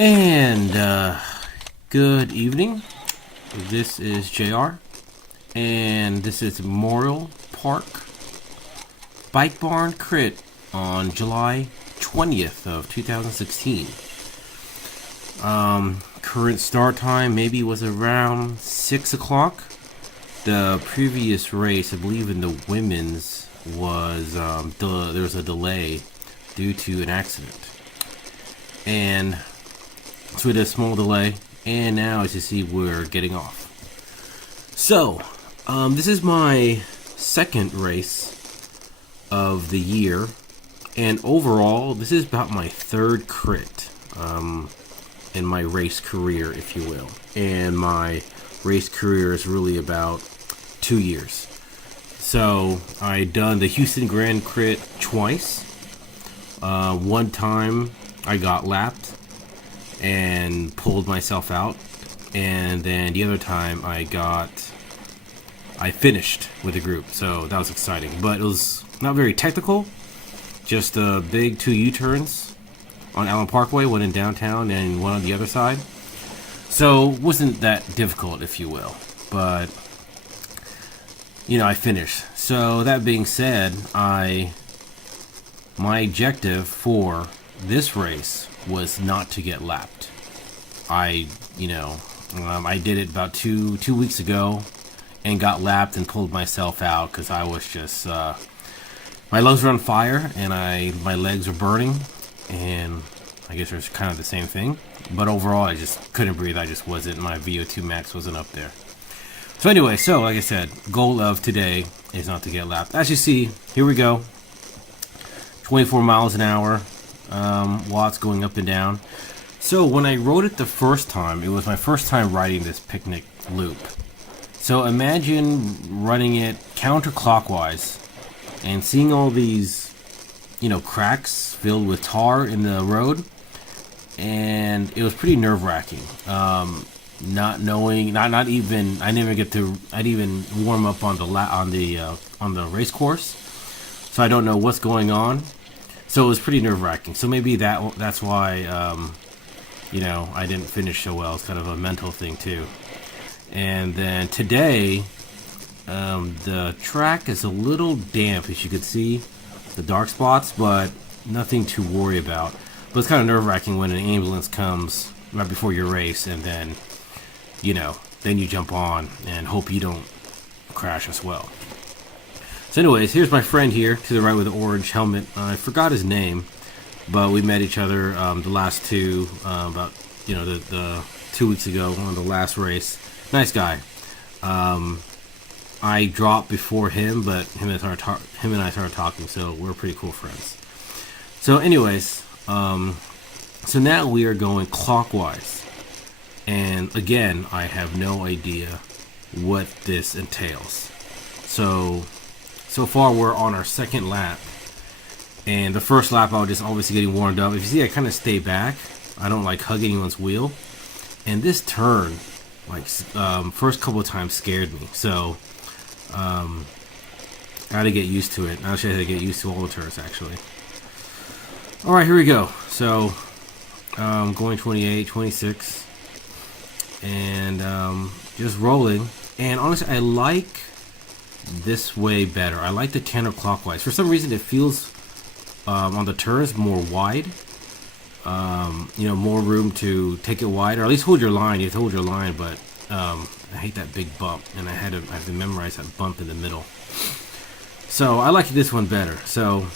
And good evening. This is JR, and this is Memorial Park Bike Barn Crit on July 20th of 2016. Current start time maybe was around 6 o'clock. The previous race, I believe in the women's, was there was a delay due to an accident. And so we did a small delay, and now as you see, we're getting off. So, this is my second race of the year, and overall, this is about my third crit in my race career, if you will. And my race career is really about 2 years. So, I done the Houston Grand Crit twice. One time, I got lapped and pulled myself out, and then the other time I finished with the group, so that was exciting. But it was not very technical, just a big 2 U-turns on Allen Parkway, one in downtown and one on the other side. So it wasn't that difficult, if you will, but I finished. So that being said, my objective for this race was not to get lapped. I did it about two weeks ago and got lapped and pulled myself out because I was just my lungs were on fire and my legs were burning, and I guess it was kind of the same thing. But overall, I just couldn't breathe. My VO2 max wasn't up there. So anyway, like I said, goal of today is not to get lapped. As you see, here we go. 24 miles an hour. Watts going up and down. So when I rode it the first time, it was my first time riding this picnic loop. So imagine running it counterclockwise and seeing all these, cracks filled with tar in the road, and it was pretty nerve-wracking. Not knowing, I didn't even warm up on the race course, so I don't know what's going on. So it was pretty nerve-wracking. So maybe that's why, I didn't finish so well. It's kind of a mental thing, too. And then today, the track is a little damp, as you can see, the dark spots, but nothing to worry about. But it's kind of nerve-wracking when an ambulance comes right before your race, and then, then you jump on and hope you don't crash as well. So anyways, here's my friend here to the right with the orange helmet. I forgot his name, but we met each other the last two, about, the 2 weeks ago on the last race. Nice guy. I dropped before him, but him and I started talking, so we're pretty cool friends. So anyways, so now we are going clockwise. And again, I have no idea what this entails. So far, we're on our second lap, and the first lap I was just obviously getting warmed up. If you see, I kind of stay back. I don't like hug anyone's wheel, and this turn, first couple of times scared me. So, got to get used to it. Actually, I had to get used to all the turns, actually. All right, here we go. So, going 28, 26, and just rolling. And honestly, I like this way better. I like the counterclockwise. For some reason, it feels on the turns more wide. More room to take it wide, or at least hold your line. You have to hold your line, but I hate that big bump, and I have to memorize that bump in the middle. So I like this one better. So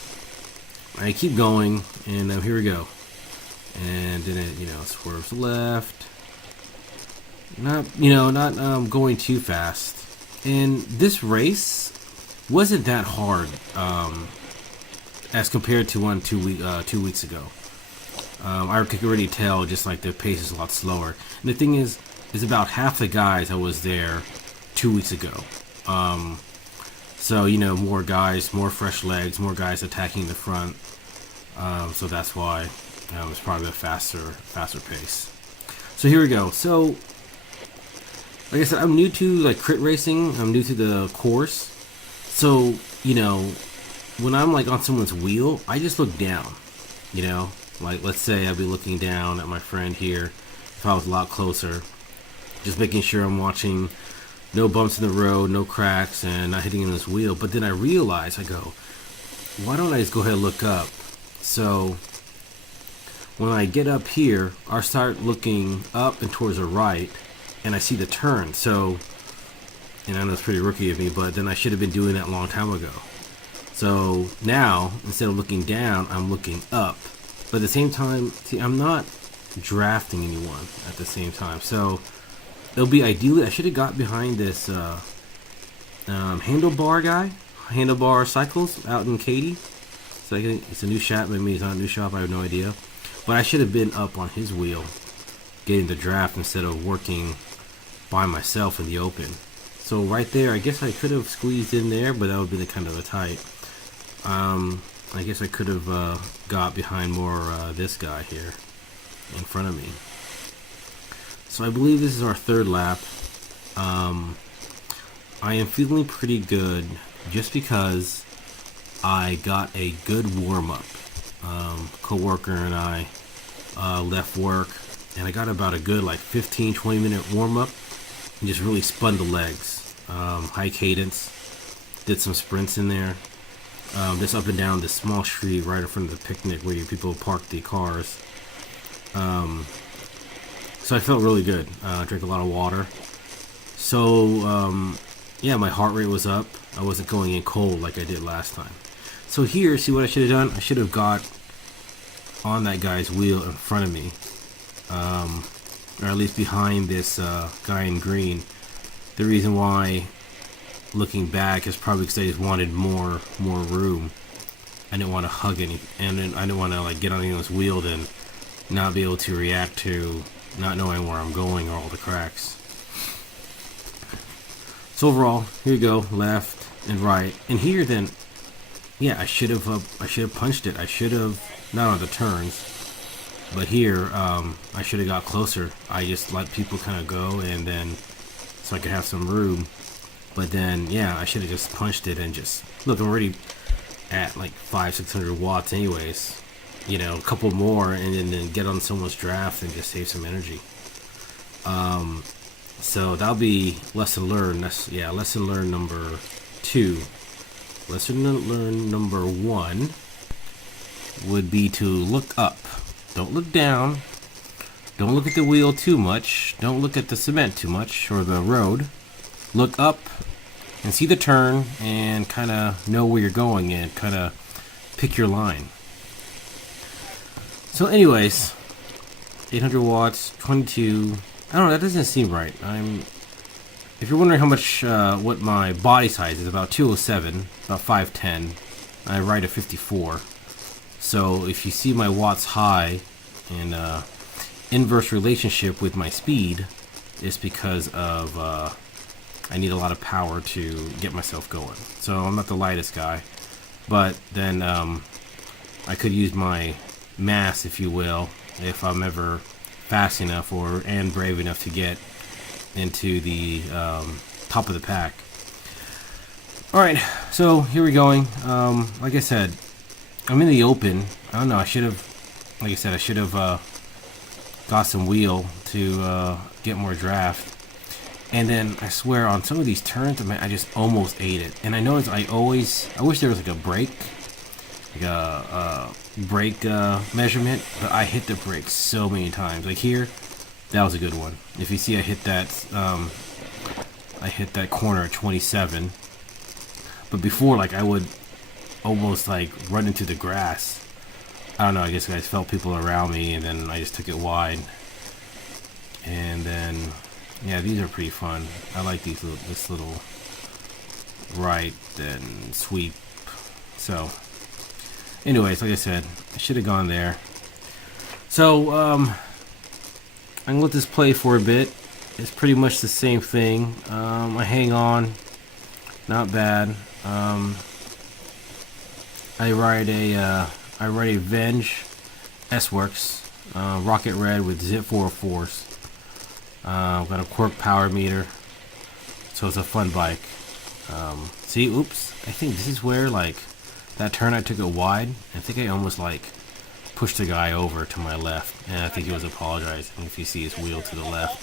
I keep going, and here we go. And then it swerves left. Not going too fast. And this race wasn't that hard as compared to one 2 weeks ago. I could already tell just like the pace is a lot slower. And the thing is about half the guys I was there 2 weeks ago. So more guys, more fresh legs, more guys attacking the front. So that's why it's probably a faster pace. So here we go. So like I said, I'm new to crit racing. I'm new to the course. So, when I'm on someone's wheel, I just look down, Like, let's say I'd be looking down at my friend here if I was a lot closer, just making sure I'm watching no bumps in the road, no cracks, and not hitting in this wheel. But then I realize, I go, why don't I just go ahead and look up? So when I get up here, I start looking up and towards the right, and I see the turn. So, and I know it's pretty rookie of me, but then I should have been doing that a long time ago. So now, instead of looking down, I'm looking up. But at the same time, see, I'm not drafting anyone at the same time. So it'll be ideally, I should have got behind this handlebar guy, handlebar cycles out in Katy. So I think it's a new shop, maybe it's not a new shop, I have no idea. But I should have been up on his wheel, getting the draft instead of working by myself in the open. So right there, I guess I could have squeezed in there, but that would be the kind of a tight. I guess I could have got behind more this guy here in front of me. So I believe this is our third lap. I am feeling pretty good just because I got a good warm-up. Co-worker and I left work, and I got about a good like 15-20 minute warm-up and just really spun the legs. High cadence, did some sprints in there, just up and down this small street right in front of the picnic where people park the cars. So I felt really good. Drank a lot of water. So yeah, my heart rate was up. I wasn't going in cold like I did last time. So here, see what I should have done? I should have got on that guy's wheel in front of me, or at least behind this guy in green. The reason why, looking back, is probably because I just wanted more room. I didn't want to hug any, and I didn't want to like get on anyone's wheel and not be able to react to not knowing where I'm going or all the cracks. So overall, here you go, left and right, and here then, yeah, I should have punched it. I should have, not on the turns, but here I should have got closer. I just let people kind of go, and then so I could have some room. But then, yeah, I should have just punched it and just look. I'm already at like 500-600 watts, anyways. You know, a couple more, and then get on someone's draft and just save some energy. So that'll be lesson learned. Lesson learned number 2. Lesson learned number 1 would be to look up. Don't look down. Don't look at the wheel too much. Don't look at the cement too much or the road. Look up and see the turn and kind of know where you're going and kind of pick your line. So anyways, 800 watts, 22. I don't know, that doesn't seem right. If you're wondering how much, what my body size is, about 207, about 5'10". I ride a 54. So if you see my watts high and inverse relationship with my speed, it's because of I need a lot of power to get myself going. So I'm not the lightest guy, but then I could use my mass, if you will, if I'm ever fast enough and brave enough to get into the top of the pack. Alright, so here we're going. Like I said, I'm in the open. I don't know, I should have got some wheel to get more draft. And then I swear on some of these turns, I just almost ate it. And I noticed I wish there was like a brake, like a brake measurement, but I hit the brake so many times. Like here, that was a good one. If you see, I hit that corner at 27. But before, like, I would almost like run into the grass. I don't know, I guess I just felt people around me, and then I just took it wide. And then, yeah, these are pretty fun. I like this little right and sweep. So, anyways, like I said, I should have gone there. So, I'm gonna let this play for a bit. It's pretty much the same thing. I hang on, not bad. I ride a Venge S-Works Rocket Red with Zip 404s. Got a Quirk power meter, so it's a fun bike. See, oops, I think this is where like that turn I took it wide. I think I almost like pushed the guy over to my left, and I think he was apologizing if you see his wheel to the left.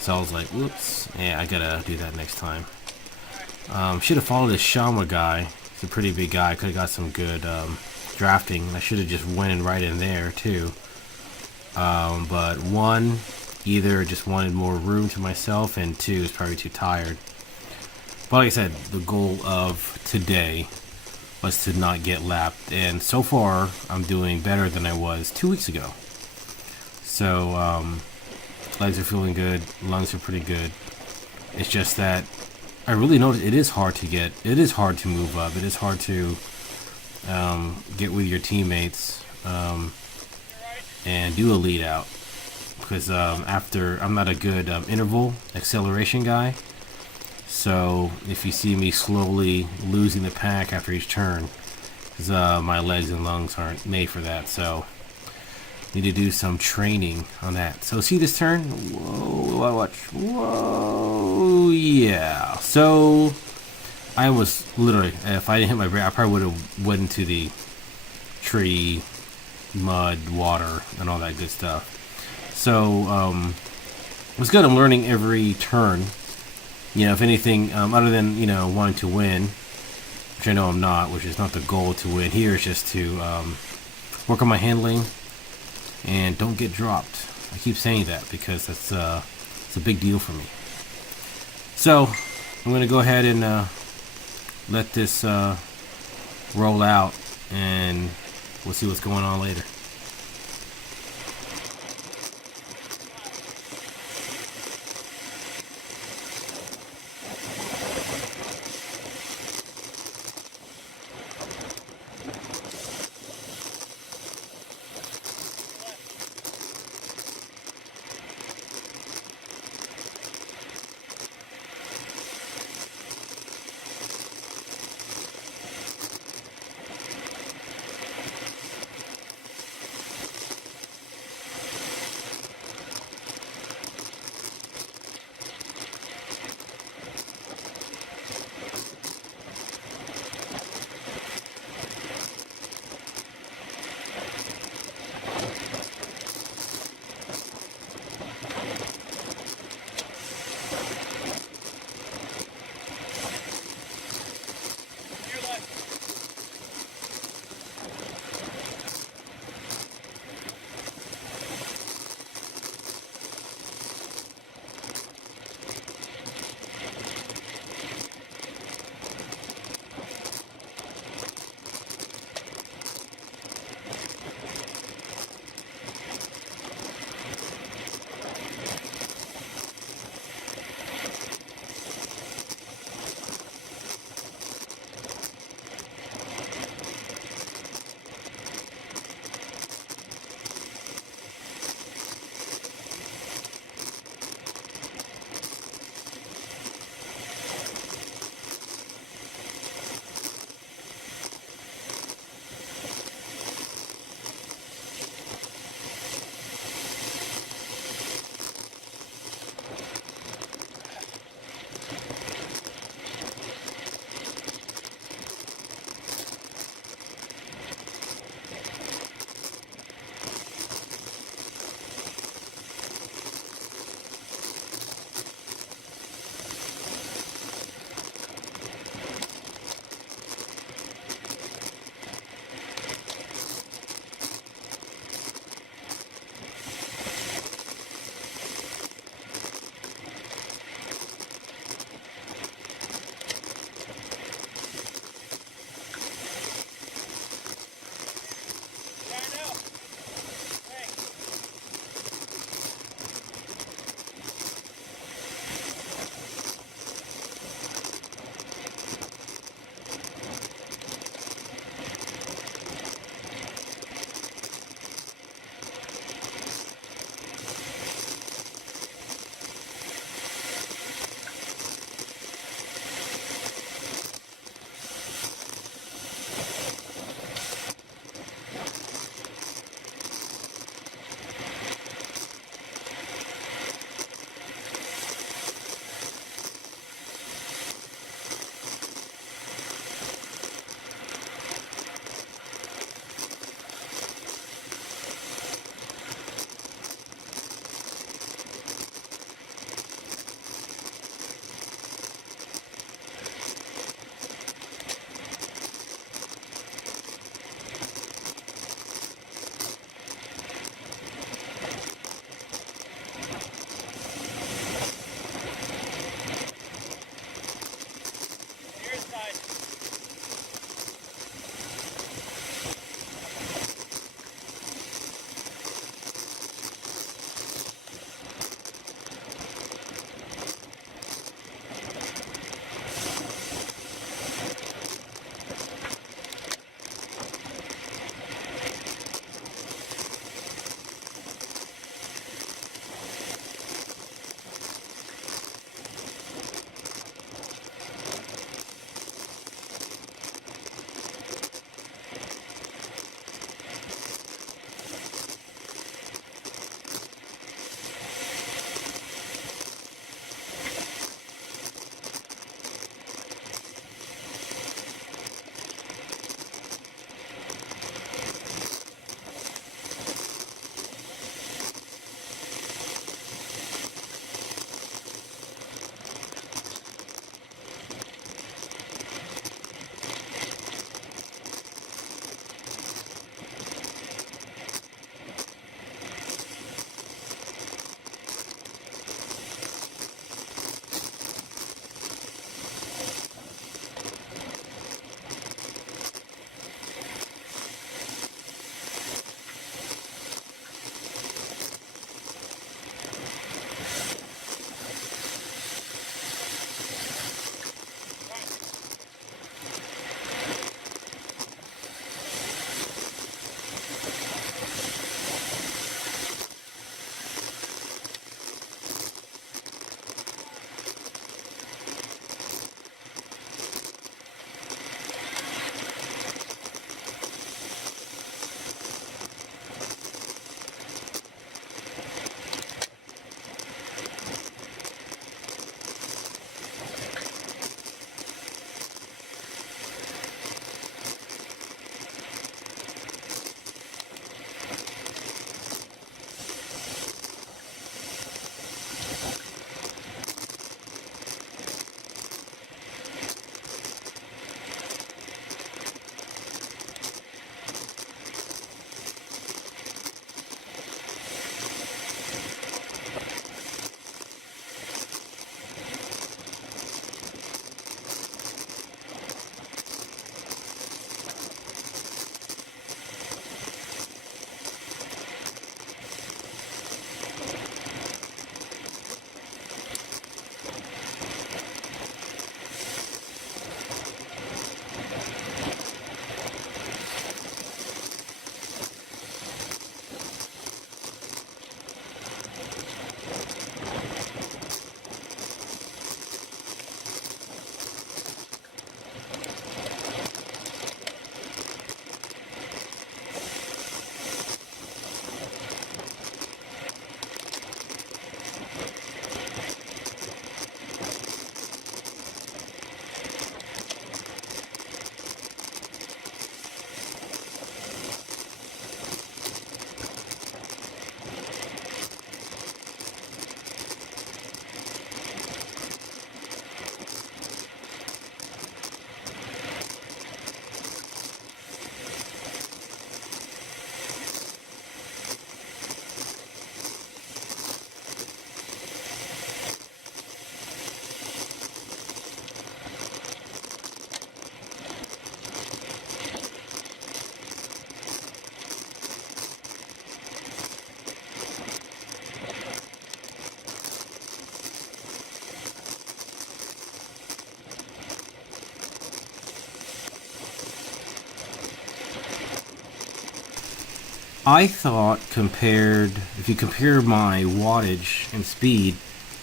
So I was like, whoops, yeah, I gotta do that next time. Should have followed this Shama guy. He's a pretty big guy. Could have got some good drafting. I should have just went in right in there too. But one, either just wanted more room to myself, and two, is probably too tired. But like I said, the goal of today was to not get lapped, and so far I'm doing better than I was 2 weeks ago. So legs are feeling good, lungs are pretty good. It's just that I really noticed it is hard to move up. It is hard to get with your teammates and do a lead out, because I'm not a good interval acceleration guy. So if you see me slowly losing the pack after each turn, because my legs and lungs aren't made for that, so need to do some training on that. So see this turn? Whoa, watch. Whoa, yeah. So I was literally, if I didn't hit my brake, I probably would have went into the tree, mud, water, and all that good stuff. So it was good. I'm learning every turn. You know, if anything, other than, you know, wanting to win, which I know I'm not, which is not the goal to win. Here is just to work on my handling and don't get dropped. I keep saying that because it's a big deal for me. So I'm going to go ahead and let this roll out, and we'll see what's going on later. I thought if you compare my wattage and speed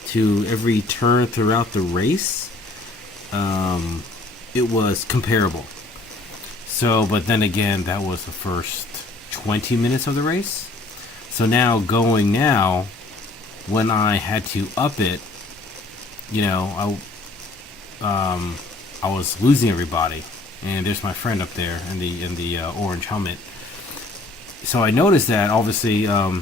to every turn throughout the race, it was comparable. So, but then again, that was the first 20 minutes of the race. So now, when I had to up it, you know, I was losing everybody, and there's my friend up there in the orange helmet. So I noticed that obviously, I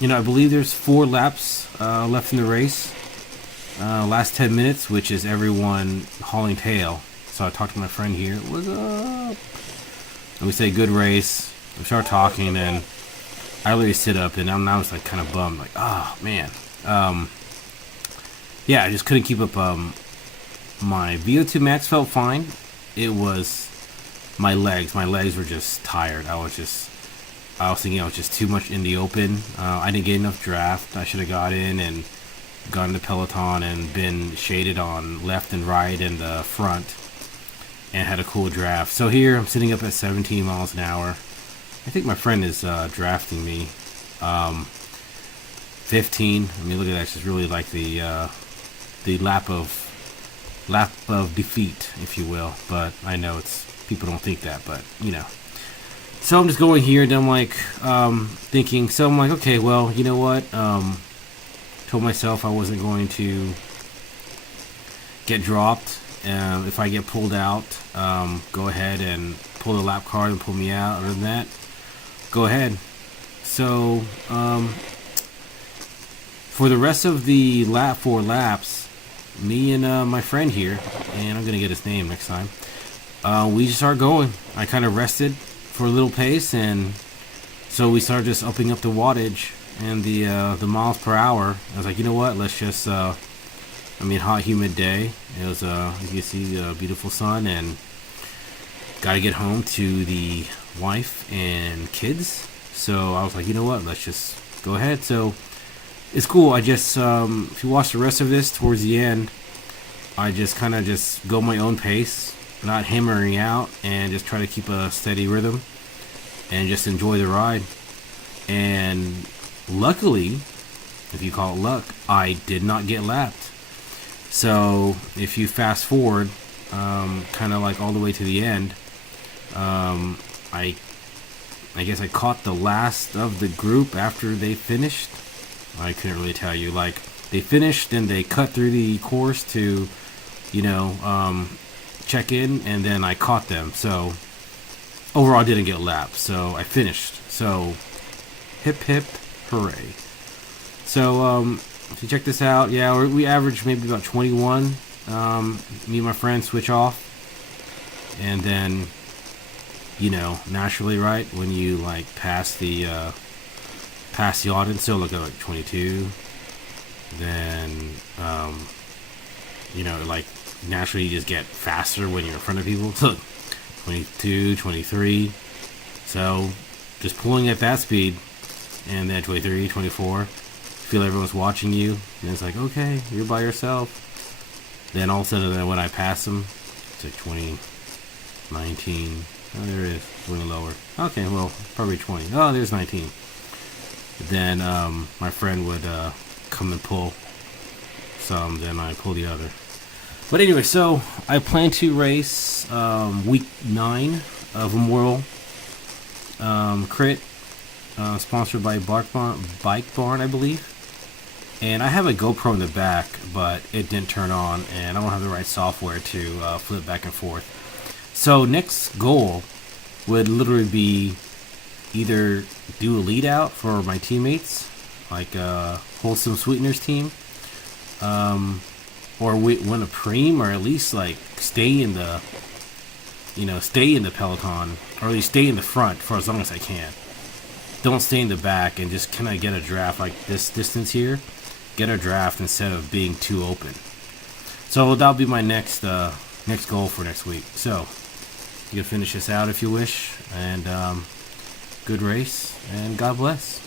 believe there's 4 laps left in the race. Last 10 minutes, which is everyone hauling tail. So I talked to my friend here. What's up? And we say good race. We start talking, and I literally sit up, and I was like kind of bummed, like, oh man. Yeah, I just couldn't keep up. My VO2 max felt fine. It was my legs. My legs were just tired. I was thinking I was just too much in the open. I didn't get enough draft. I should have got in and gone to Peloton and been shaded on left and right in the front and had a cool draft. So here I'm sitting up at 17 miles an hour. I think my friend is drafting me 15. I mean, look at that. It's just really like the lap of defeat, if you will. But I know people don't think that, but So I'm just going here, and I'm like thinking. So I'm like, okay, well, you know what? Told myself I wasn't going to get dropped. If I get pulled out, go ahead and pull the lap card and pull me out. Other than that, go ahead. So for the rest of the 4 laps, me and my friend here, and I'm gonna get his name next time. We just started going. I kind of rested for a little pace, and so we started just upping up the wattage and the miles per hour. I was like, you know what? Let's just hot, humid day. It was you can see a beautiful sun, and got to get home to the wife and kids. So I was like, you know what? Let's just go ahead. So it's cool. I just if you watch the rest of this towards the end, I just kind of just go my own pace, not hammering out, and just try to keep a steady rhythm and just enjoy the ride. And luckily, if you call it luck, I did not get lapped. So if you fast forward kind of like all the way to the end, I guess I caught the last of the group after they finished. I couldn't really tell you. Like, they finished and they cut through the course to check in, and then I caught them. So overall I didn't get lapped, so I finished. So hip hip hooray. So if you check this out, yeah, we averaged maybe about 21. Me and my friend switch off, and then naturally, right, when you like pass the audience, so look at like 22, then like naturally you just get faster when you're in front of people. So 22, 23, so just pulling at that speed, and then 23, 24, feel everyone's watching you, and it's like, okay, you're by yourself. Then all of a sudden, when I pass them, it's like 20, 19, oh, there it is, going lower. Okay, well, probably 20. Oh, there's 19. Then my friend would come and pull some, then I pull the other. But anyway, so I plan to race week 9 of Memorial Crit, sponsored by Bike Barn, I believe. And I have a GoPro in the back, but it didn't turn on, and I don't have the right software to flip back and forth. So next goal would literally be either do a lead out for my teammates, like Wholesome Sweeteners team, or win a preem, or at least like stay in the peloton, or at least stay in the front for as long as I can. Don't stay in the back and just kind of get a draft like this distance here. Get a draft instead of being too open. So that'll be my next goal for next week. So you can finish this out if you wish, and good race, and God bless.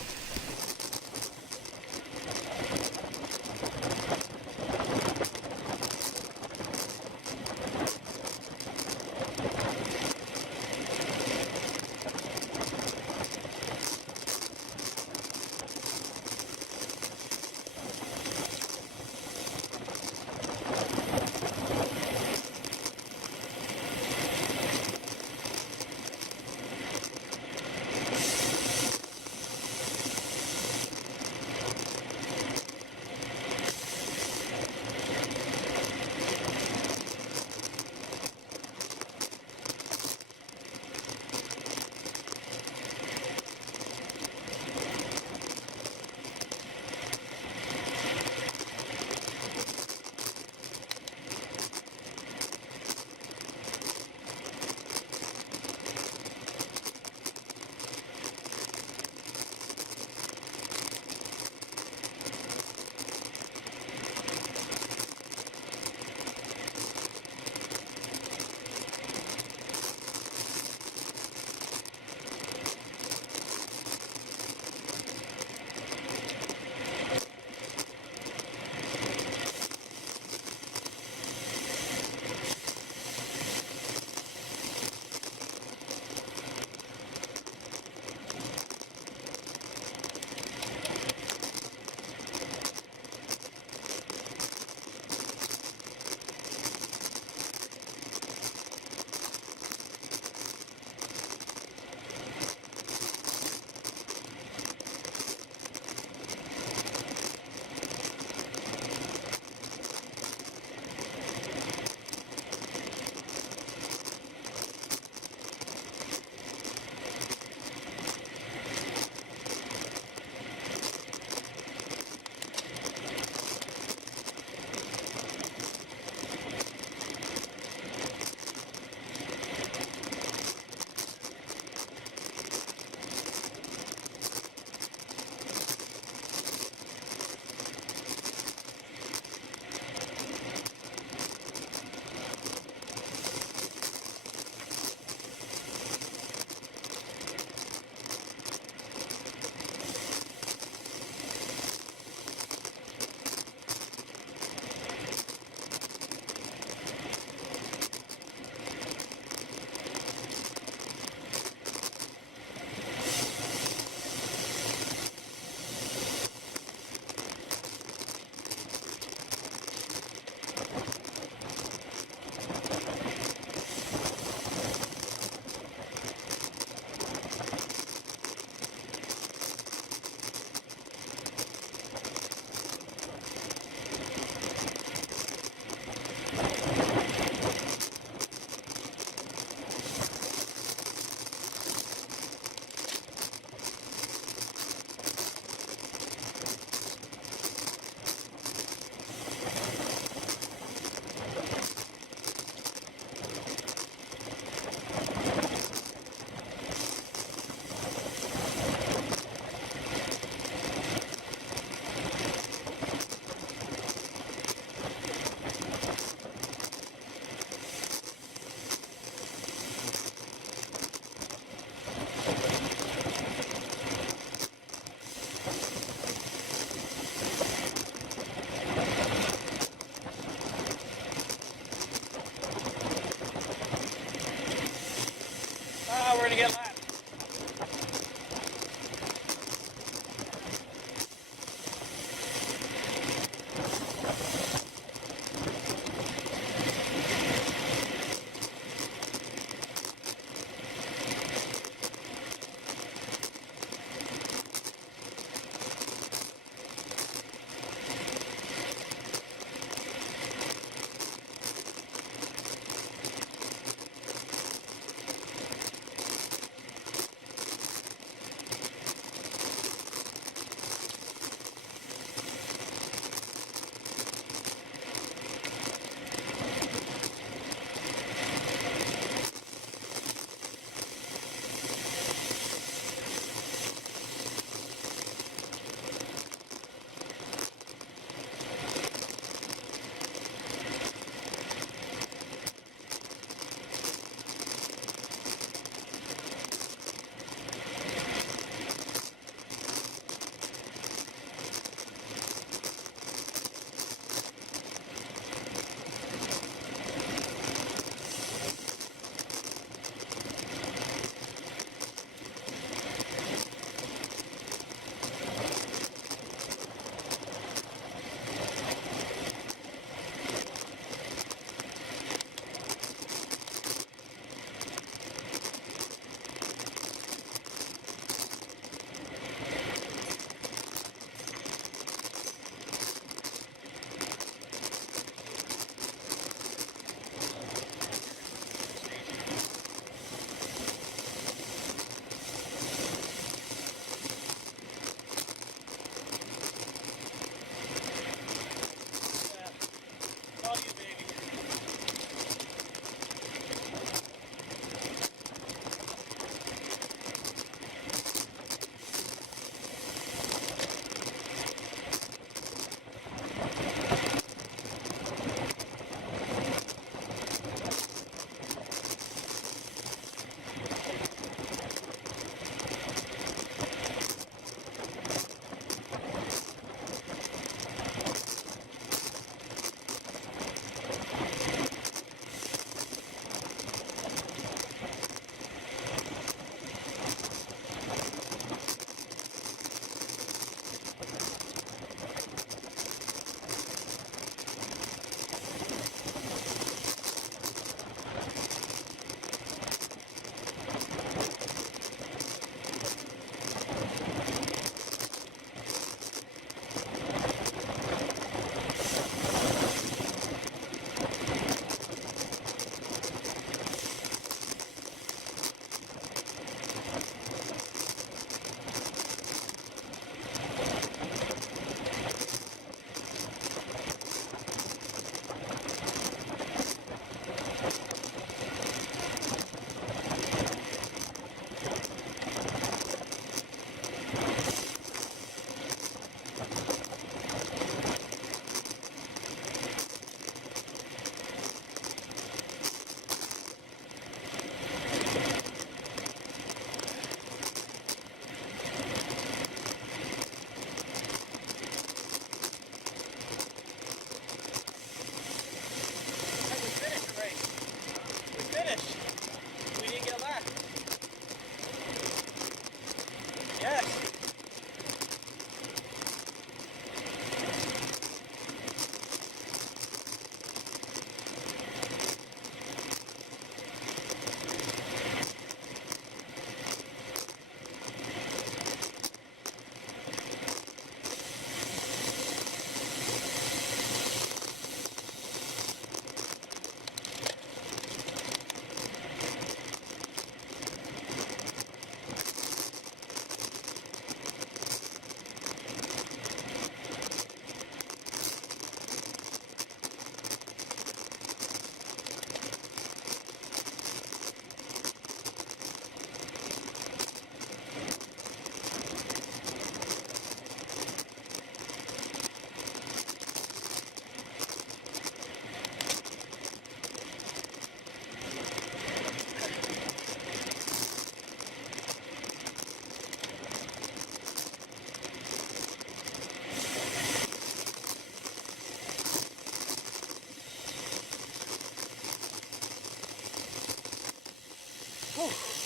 Oh.